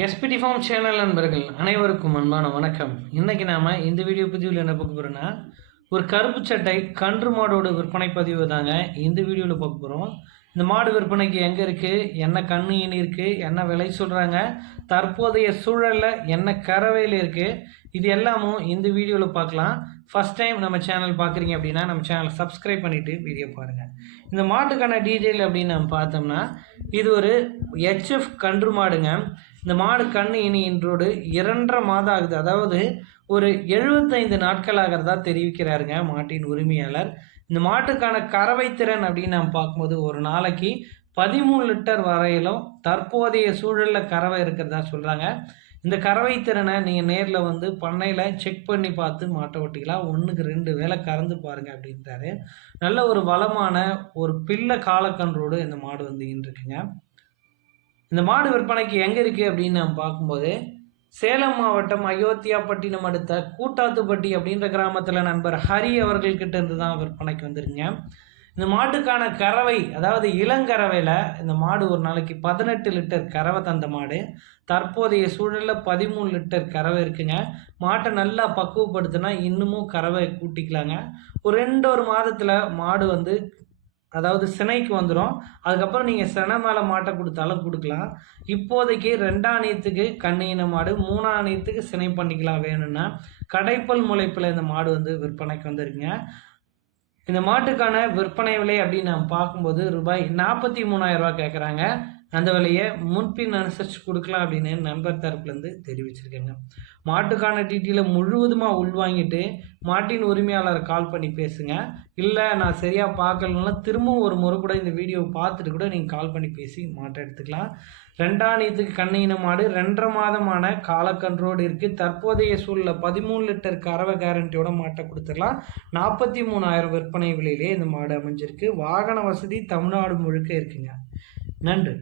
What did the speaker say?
SPD form channel நண்பர்கள் அனைவருக்கும் அன்பான வணக்கம். இன்றைக்கி நாம் இந்த வீடியோ பதிவில் என்ன பார்க்க போகிறோன்னா ஒரு கருப்பு சட்டை கன்று மாடோட விற்பனை பதிவு தாங்க இந்த வீடியோவில் பார்க்க போகிறோம் இந்த மாடு விற்பனைக்கு எங்கே இருக்குது என்ன கண்ணு இனி இருக்குது என்ன விலை சொல்கிறாங்க தற்போதைய சூழலில் என்ன கறவையில் இருக்குது இது எல்லாமும் இந்த வீடியோவில் பார்க்கலாம். ஃபஸ்ட் டைம் நம்ம சேனல் பார்க்குறீங்க அப்படின்னா நம்ம சேனலை சப்ஸ்கிரைப் பண்ணிவிட்டு வீடியோ பாருங்கள் இந்த மாட்டுக்கான டீட்டெயில் அப்படின்னு நம்ம பார்த்தோம்னா இது ஒரு ஹெச்எஃப் கன்று மாடுங்க. இந்த மாடு கண் இனி இன்றோடு இரண்டரை மாதம் ஆகுது. அதாவது ஒரு எழுபத்தைந்து நாட்கள் ஆகிறதா தெரிவிக்கிறாருங்க மாட்டின் உரிமையாளர். இந்த மாட்டுக்கான கறவை திறன் அப்படின்னு நம்ம பார்க்கும்போது ஒரு நாளைக்கு பதிமூணு லிட்டர் வரையிலும் தற்போதைய சூழலில் கறவை இருக்கிறதா சொல்கிறாங்க இந்த கறவை திறனை நீங்கள் நேரில் வந்து பண்ணையில் செக் பண்ணி பார்த்து மாட்டை ஓட்டிக்கலாம். ஒன்றுக்கு ரெண்டு வேலை கறந்து பாருங்கள் அப்படின்றாரு. நல்ல ஒரு வளமான ஒரு பிள்ளை காலக்கன்றோடு இந்த மாடு வந்து இருக்குங்க இந்த மாடு விற்பனைக்கு எங்கே இருக்குது அப்படின்னு நம்ம பார்க்கும்போது சேலம் மாவட்டம் அயோத்தியாப்பட்டினம் அடுத்த கூட்டாத்துப்பட்டி அப்படின்ற கிராமத்தில் நண்பர் ஹரி அவர்கள்கிட்ட இருந்து தான் விற்பனைக்கு வந்துருங்க இந்த மாட்டுக்கான கறவை அதாவது இளங்கறவையில் இந்த மாடு ஒரு நாளைக்கு பதினெட்டு லிட்டர் கறவை தந்த மாடு. தற்போதைய சூழலில் பதிமூணு லிட்டர் கறவை இருக்குங்க. மாட்டை நல்லா பக்குவப்படுத்தினா இன்னமும் கறவை கூட்டிக்கலாங்க. ஒரு ரெண்டு ஒரு மாதத்தில் மாடு வந்து அதாவது சினைக்கு வந்துடும் அதுக்கப்புறம் நீங்கள் சினை மேலே மாட்டை கொடுத்தாலும் கொடுக்கலாம். இப்போதைக்கு ரெண்டாம் நீத்துக்கு மாடு மூணாம் நீத்துக்கு சினை பண்ணிக்கலாம் வேணும்னா கடைப்பல் முளைப்பில் இந்த மாடு வந்து விற்பனைக்கு வந்திருக்குங்க. இந்த மாட்டுக்கான விற்பனை விலை அப்படின்னு நம்ம பார்க்கும்போது ரூபாய் நாற்பத்தி மூணாயிரம் கேட்குறாங்க அந்த விலையை முன்பின் அனுசரித்து கொடுக்கலாம் அப்படின்னு நண்பர் தரப்புலேருந்து தெரிவிச்சிருக்கேங்க. மாட்டுக்கான டீட்டெயிலை முழுவதுமாக உள்வாங்கிட்டு மாட்டின் உரிமையாளரை கால் பண்ணி பேசுங்க. இல்லை நான் சரியாக பார்க்கலனால திரும்பவும் ஒரு முறை கூட இந்த வீடியோவை பார்த்துட்டு கூட நீங்கள் கால் பண்ணி பேசி மாட்டை எடுத்துக்கலாம். ரெண்டாம் நீத்துக்கு கண்ணின மாடு ரெண்டரை மாதமான காலக்கன்றோடு இருக்குது தற்போதைய சூழலில் பதிமூணு லிட்டர் கறவை கேரண்டியோட மாட்டை கொடுத்துடலாம். நாற்பத்தி மூணாயிரம் விற்பனை விலையிலே இந்த மாடு அமைஞ்சிருக்கு. வாகன வசதி தமிழ்நாடு முழுக்க இருக்குங்க. நன்றி.